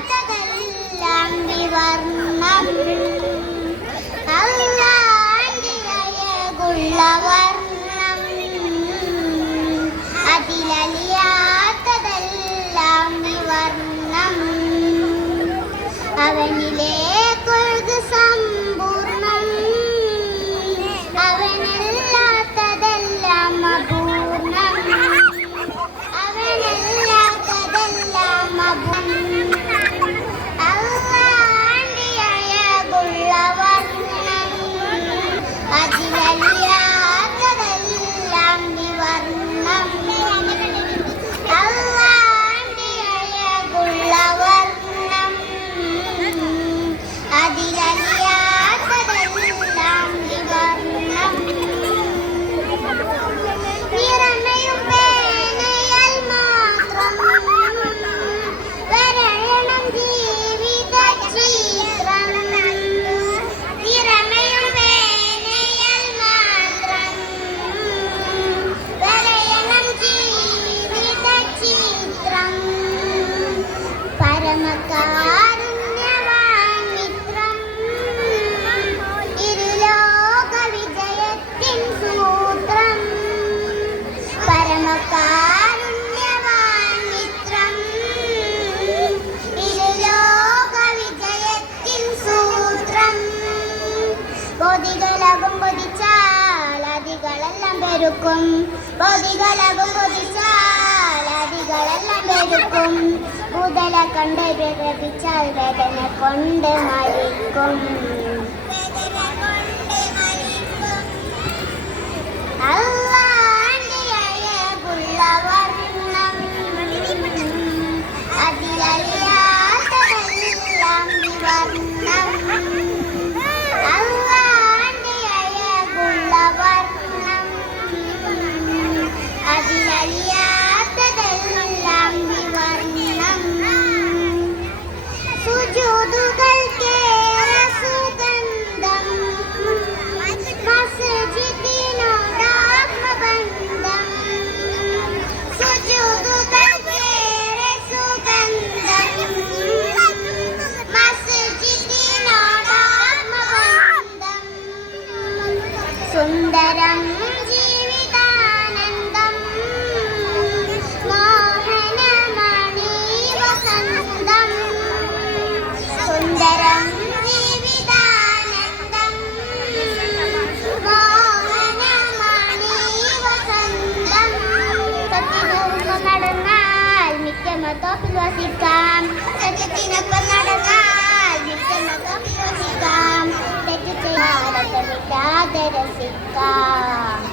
അതിലലിയാത്തതെല്ലാം വിവർണം അല്ലാണ്ടിയകുള്ള വർണ്ണം അതിലലിയാത്തതെല്ലാം വിവർണം അവനിലേക്കൊഴുകു സമ്പൂർണം അവനല്ലാത്തതെല്ലാം അപൂർണം അവനല്ലാത്തതെല്ലാം അല്ലാണ്ടിയകുള്ള വർണ്ണം അതിലലിയാത്തതെല്ലാം വിവർണം അല്ലാണ്ടിയകുള്ള വർണ്ണം അതിലലിയാത്തതെല്ലാം വിവർണം നിറമയും പേനയാൽ മാത്രം വരയണം ജീവിത ചിത്രം നിറമയും പേനയാൽ മാത്രം വരയണം ജീവിത ചിത്രം പരമകാരുണ്യവാൻ മിത്രം ഇരുലോക വിജയത്തിൻ സൂത്രം പരമകാരുണ്യവാൻ മിത്രം ഇരുലോക വിജയത്തിൻ സൂത്രം ബോധികളാകും ബോധിച്ചാൽ അതികളെല്ലാം പെരുക്കും ബോധികളാകും ബോധിച്ചാൽ അതികളെല്ലാം പെരുക്കും ഭൂതല കണ്ട് പ്രകടിച്ചാൽ വേദന കൊണ്ട് മരിക്കും അല്ലാണ്ടിയകുള്ള വർണ്ണം അതിലലിയാത്തതെല്ലാം വിവർണം അല്ലാണ്ടിയകുള്ള വർണ്ണം അതിലലിയാത്തതെല്ലാം വിവർണം സുജൂദുകൾക്കേറെ സുഗന്ധം മസ്ജിദിനോടാത്മബന്ധം സുജൂദുകൾക്കേറെ സുഗന്ധം മസ്ജിദിനോടാത്മബന്ധം സുന്ദരം ജീവിതാനന്ദം മോഹനമണി വസന്തം സുന്ദരം ജീവിതാനന്ദം മോഹനമണി വസന്തം സത്യത്തിനൊപ്പം നടന്നാൽ നിത്യമത്തോപ്പിൽ വസിക്കാം സത്യത്തിനൊപ്പം നടന്നാൽ നിത്യമത്തോപ്പിൽ വസിക്കാം തെറ്റ് ചെയ്യാതെ രസിക്കാം